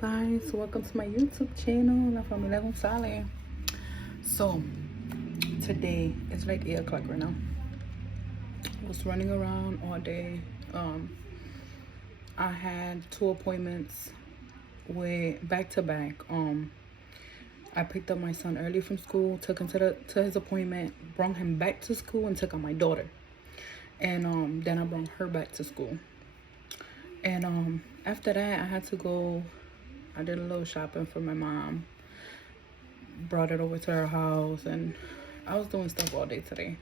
guys, welcome to my YouTube channel, La Familia Gonzalez. So today it's like 8 o'clock right now. I was running around all day. I had 2 appointments with back to back. I picked up my son early from school, took him to his appointment, brought him back to school, and took out my daughter. And then I brought her back to school. And after that, I had to go. I did a little shopping for my mom, brought it over to her house, and I was doing stuff all day today.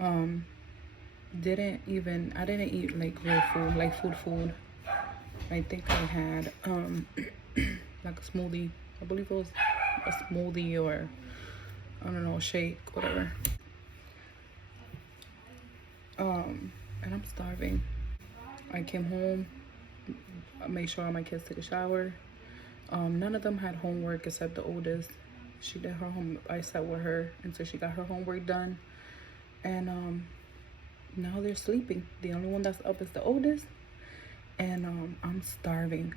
I didn't eat like real food, like food. I think I had like a smoothie. I believe it was a smoothie, or I don't know, a shake, whatever. And I'm starving. I came home, I made sure all my kids took a shower. None of them had homework except the oldest. She did her home. I sat with her until she got her homework done. And now they're sleeping. The only one that's up is the oldest. And I'm starving.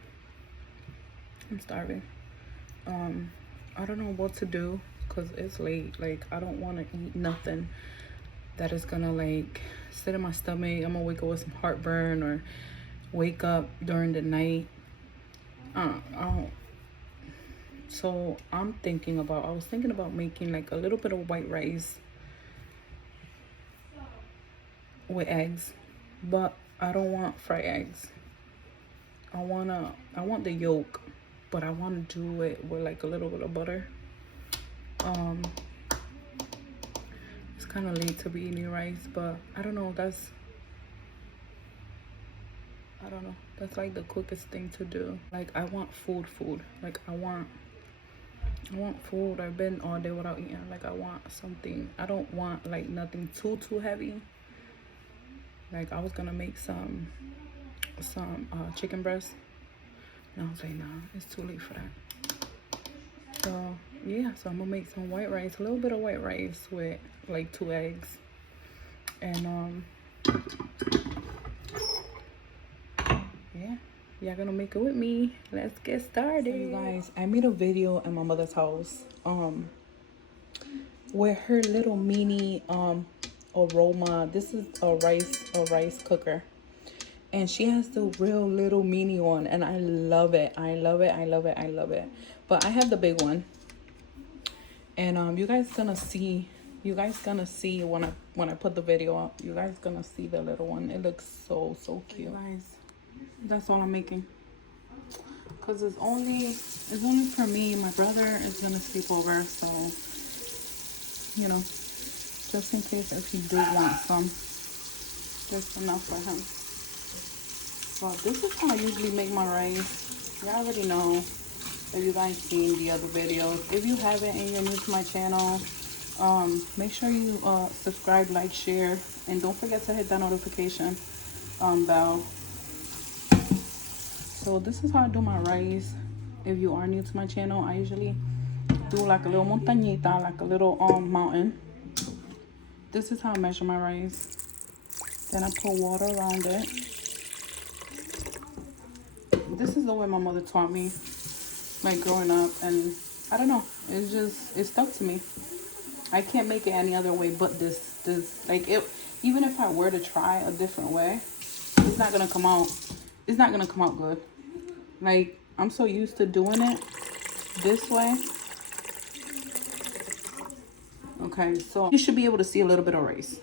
I don't know what to do because it's late. Like, I don't want to eat nothing that is gonna like sit in my stomach. I'm gonna wake up with some heartburn or wake up during the night. So I was thinking about making like a little bit of white rice with eggs, but I don't want fried eggs. I want the yolk, but I want to do it with like a little bit of butter. It's kind of late to be eating rice, but I don't know, that's like the quickest thing to do. Like, I want food. Like, I want food. I've been all day without eating. Like, I want something. I don't want like nothing too heavy. Like, I was gonna make some chicken breast, and I was like, nah, it's too late for that. So yeah, so I'm gonna make some white rice, a little bit of white rice with like 2 eggs, and yeah, y'all gonna make it with me. Let's get started. So you guys, I made a video at my mother's house with her little mini aroma. This is a rice cooker, and she has the real little mini one, and I love it. But I have the big one, and you guys gonna see when I put the video up. You guys gonna see the little one. It looks so cute. You guys, that's all I'm making, because it's only for me. My brother is gonna sleep over, so you know, just in case if you do want some, just enough for him. So this is how I usually make my rice. You already know if you guys seen the other videos. If you haven't and you're new to my channel, make sure you subscribe, like, share, and don't forget to hit that notification bell. So this is how I do my rice. If you are new to my channel, I usually do like a little montañita, like a little mountain. This is how I measure my rice. Then I put water around it. This is the way my mother taught me, like growing up, and I don't know, it stuck to me. I can't make it any other way but this like, it, even if I were to try a different way, it's not gonna come out good. Like, I'm so used to doing it this way. Okay, so you should be able to see a little bit of rice.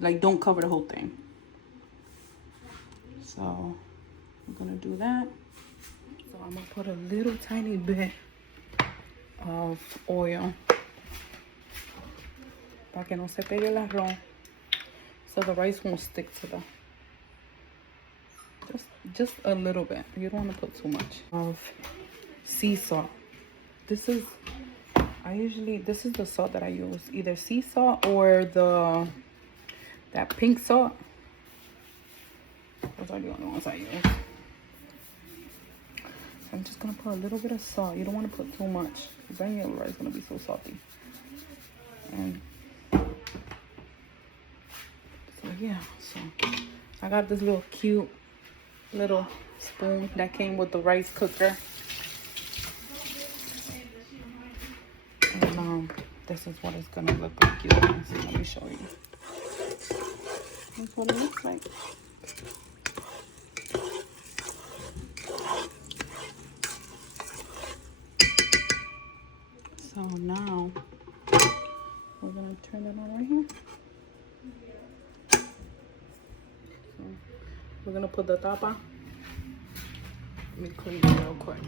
Like, don't cover the whole thing. So I'm gonna do that. So I'm gonna put a little tiny bit of oil para que no se pegue el arroz, so the rice won't stick to the, just a little bit. You don't want to put too much of sea salt. This is the salt that I use, either sea salt or that pink salt. Those are the only ones I use. So I'm just gonna put a little bit of salt. You don't want to put too much, because then your rice is gonna be so salty. And so yeah, so I got this little cute little spoon that came with the rice cooker. This is what it's gonna look like, you guys. Let me show you. That's what it looks like. So now we're gonna turn it on right here. So we're gonna put the tapa. Let me clean it real quick.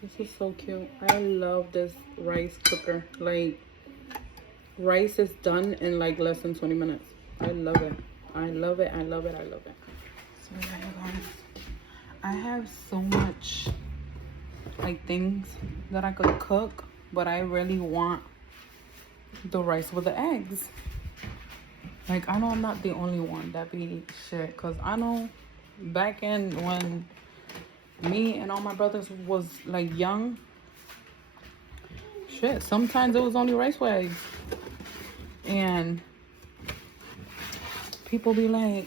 This is so cute. I love this rice cooker. Like, rice is done in like less than 20 minutes. I love it. I love it. I love it. I love it. So yeah, you guys, I have so much like things that I could cook, but I really want the rice with the eggs. Like, I know I'm not the only one that be shit, because I know back in when me and all my brothers was like young, shit, sometimes it was only rice with eggs. And people be like,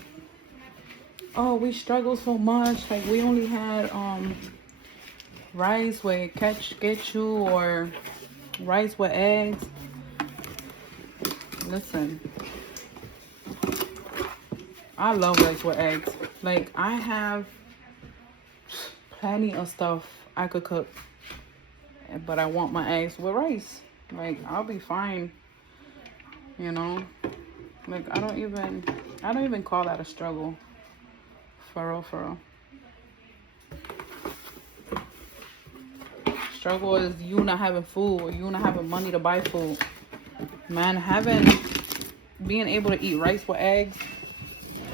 oh, we struggle so much, like we only had rice with ketchup or rice with eggs. Listen, I love rice with eggs. Like, I have plenty of stuff I could cook, but I want my eggs with rice. Like, I'll be fine, you know. Like, I don't even call that a struggle. For real, for real. Struggle is you not having food, or you not having money to buy food. Man, being able to eat rice with eggs.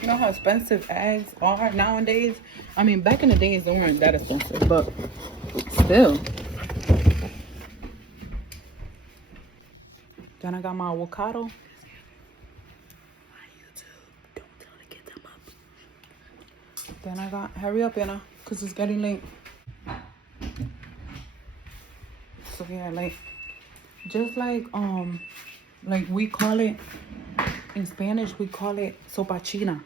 You know how expensive eggs are nowadays? I mean, back in the days, they weren't that expensive, but still. Then I got my avocado. Then I got, hurry up, Anna, because it's getting late. So yeah, like, just like we call it, in Spanish, we call it sopa china.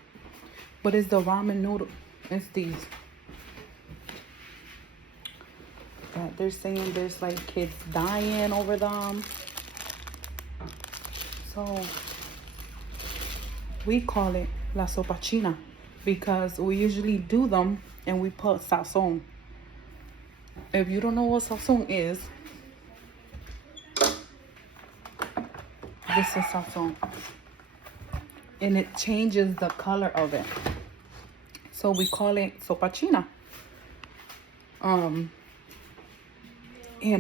But it's the ramen noodle. It's these. That they're saying there's like kids dying over them. So we call it la sopa china, because we usually do them and we put sazon. If you don't know what sazon is, this is sazon. And it changes the color of it. So we call it sopa china. And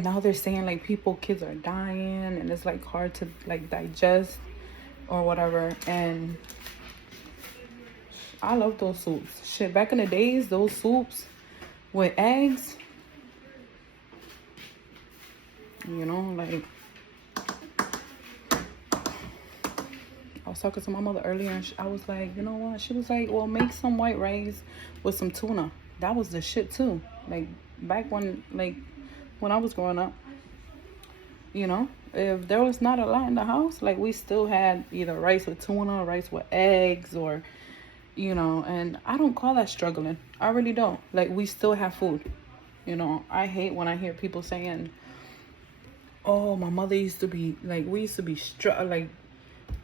now they're saying like kids are dying and it's like hard to like digest or whatever. And I love those soups. Shit, back in the days, those soups with eggs, you know, like, I was talking to my mother earlier and I was like, you know what? She was like, well, make some white rice with some tuna. That was the shit too. Like, back when I was growing up, you know, if there was not a lot in the house, like, we still had either rice with tuna, rice with eggs, or, you know, and I don't call that struggling. I really don't. Like, we still have food. You know, I hate when I hear people saying, oh, my mother used to be, like, we used to be like,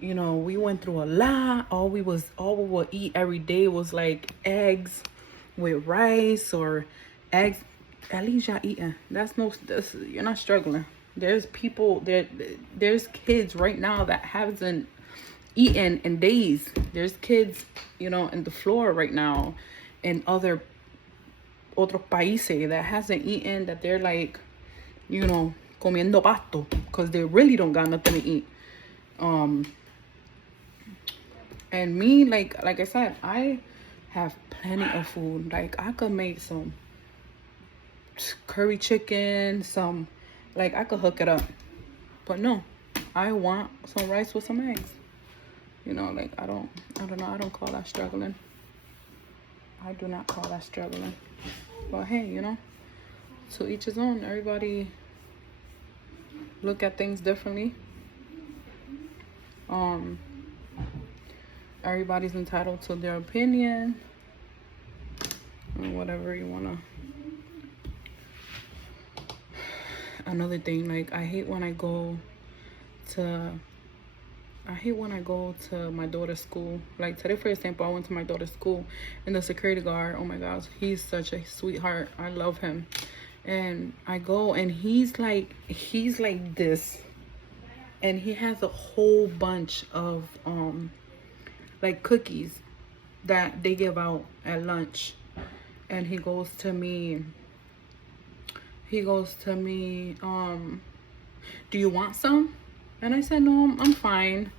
you know, we went through a lot. All we would eat every day was like eggs with rice, or eggs. At least y'all eating. You're not struggling. There's people there's kids right now that haven't eaten in days. There's kids, you know, in the floor right now in otros países that hasn't eaten, that they're like, you know, comiendo pasto because they really don't got nothing to eat. And me, like I said, I have plenty of food. Like, I could make some curry chicken, like, I could hook it up. But no, I want some rice with some eggs. You know, like, I don't know, I don't call that struggling. I do not call that struggling. But hey, you know, to each his own. Everybody look at things differently. Everybody's entitled to their opinion, or whatever you wanna. Another thing, like, I hate when I go to my daughter's school. Like today, for example, I went to my daughter's school, and the security guard, oh my gosh, he's such a sweetheart. I love him. And I go, and he's like this, and he has a whole bunch of like cookies that they give out at lunch. And he goes to me, do you want some? And I said, no, I'm fine.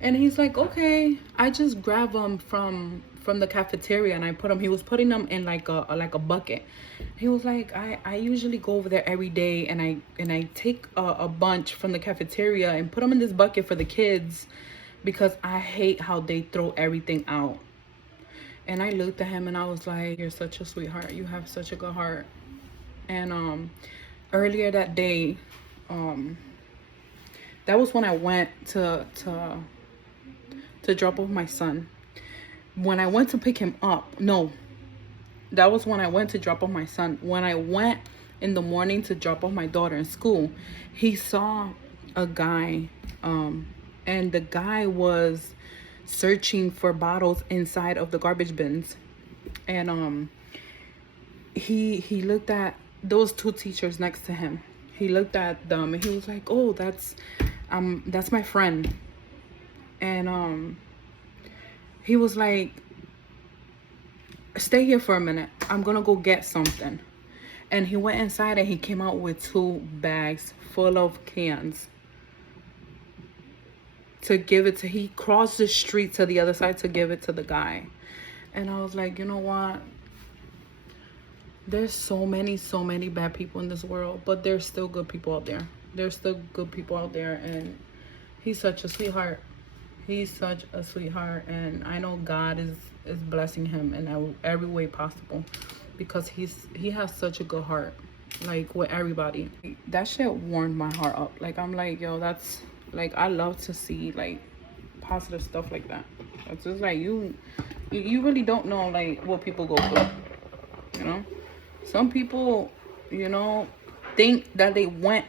And he's like, okay. I just grab them from the cafeteria, and I put them, he was putting them in like a bucket. He was like, I usually go over there every day, and I take a bunch from the cafeteria and put them in this bucket for the kids, because I hate how they throw everything out. And I looked at him and I was like, you're such a sweetheart. You have such a good heart. And earlier that day, that was when I went to drop off my son. When I went to pick him up, no, that was when I went to drop off my son. When I went in the morning to drop off my daughter in school, he saw a guy, and the guy was searching for bottles inside of the garbage bins. And he looked at those two teachers next to him. He looked at them and he was like, oh, that's my friend. And he was like, stay here for a minute, I'm gonna go get something. And he went inside and he came out with 2 bags full of cans to give it to, he crossed the street to the other side to give it to the guy. And I was like, you know what, there's so many bad people in this world, but there's still good people out there. And he's such a sweetheart. And I know God is blessing him in every way possible, because he has such a good heart, like, with everybody. That shit warmed my heart up. Like, I'm like, yo, that's like, I love to see like positive stuff like that. It's just like you really don't know like what people go through, you know. Some people, you know, think that they went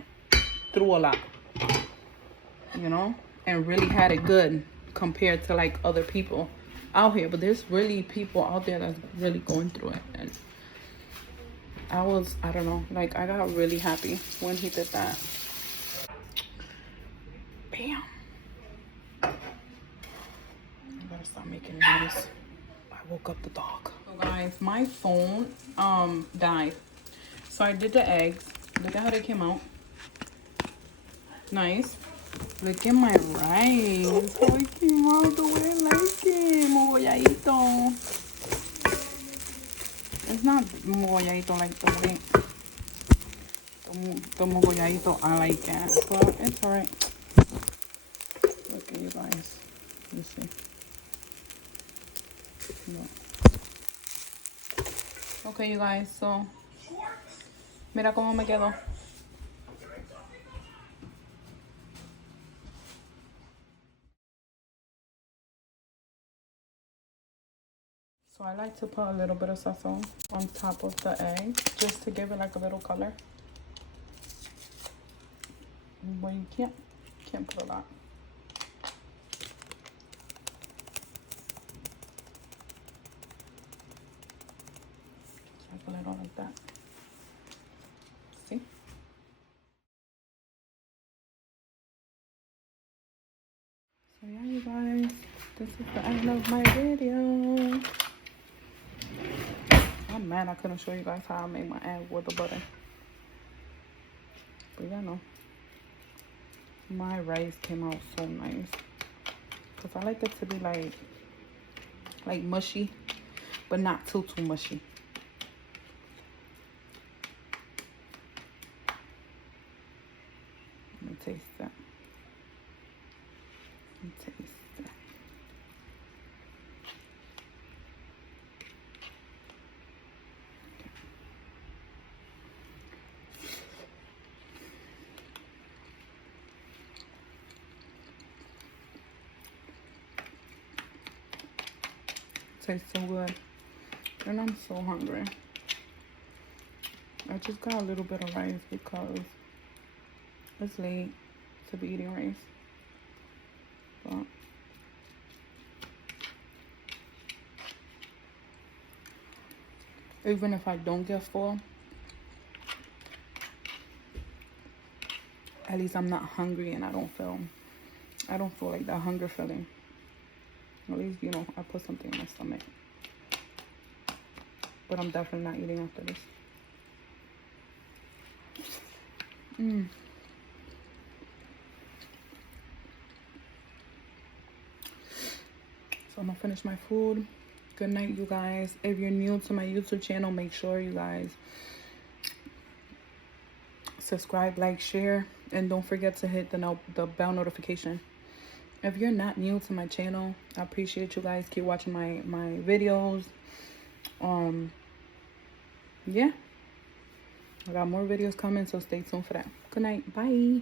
through a lot, you know, and really had it good compared to like other people out here. But there's really people out there that's really going through it. And I don't know, like, I got really happy when he did that. Bam. I better stop making noise. I woke up the dog. So guys, my phone died. So I did the eggs. Look at how they came out. Nice. Look at my rice. How it came out the way I like it. Mogolladito. It's not mogolladito like the way the mogolladito I like it, but it's alright. Look at you guys. You see. No. Okay, you guys, so mira cómo me quedó. So I like to put a little bit of sazon on top of the egg, just to give it like a little color. But you can't put a lot. Like a little like that. See? So yeah, you guys, this is the end of my video. I'm mad I couldn't show you guys how I made my egg with the butter. But yeah, no. My rice came out so nice. Because I like it to be like mushy, but not too mushy. Let me taste that. Tastes so good. And I'm so hungry. I just got a little bit of rice because it's late to be eating rice. But even if I don't get full, at least I'm not hungry and I don't feel like that hunger feeling. At least, you know, I put something in my stomach. But I'm definitely not eating after this. So I'm gonna finish my food. Good night, you guys. If you're new to my YouTube channel, make sure you guys subscribe, like, share, and don't forget to hit the bell notification. If you're not new to my channel, I appreciate you guys. Keep watching my videos. Yeah, I got more videos coming, so stay tuned for that. Good night. Bye.